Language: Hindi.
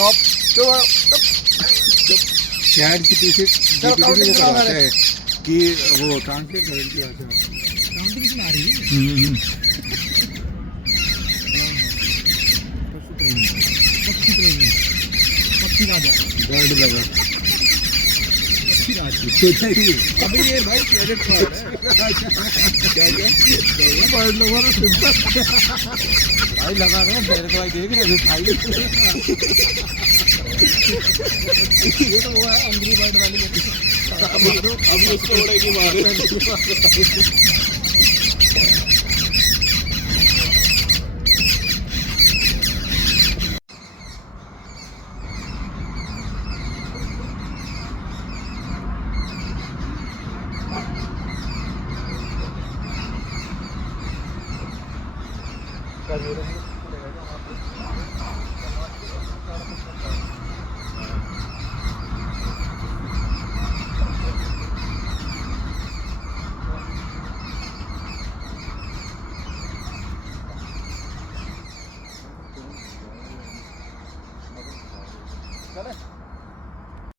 टॉप तो शहर की पीछे काउंटिंग करवाता है कि वो ट्रांसलेट करें की भाषा काउंटिंग सुना रही है। पशु प्रेमी, पक्षी प्रेमी, पक्षी राजा, बर्ड लवर पक्षी राज। अभी ये भाई क्रेडिट कार्ड है क्या क्या बर्ड लवर सिंपल भाई लगा रहा मेरे को भाई देख रहे भाई ये तो वो है एंग्री बर्ड वाली। अभी इसको उड़ेगी मारे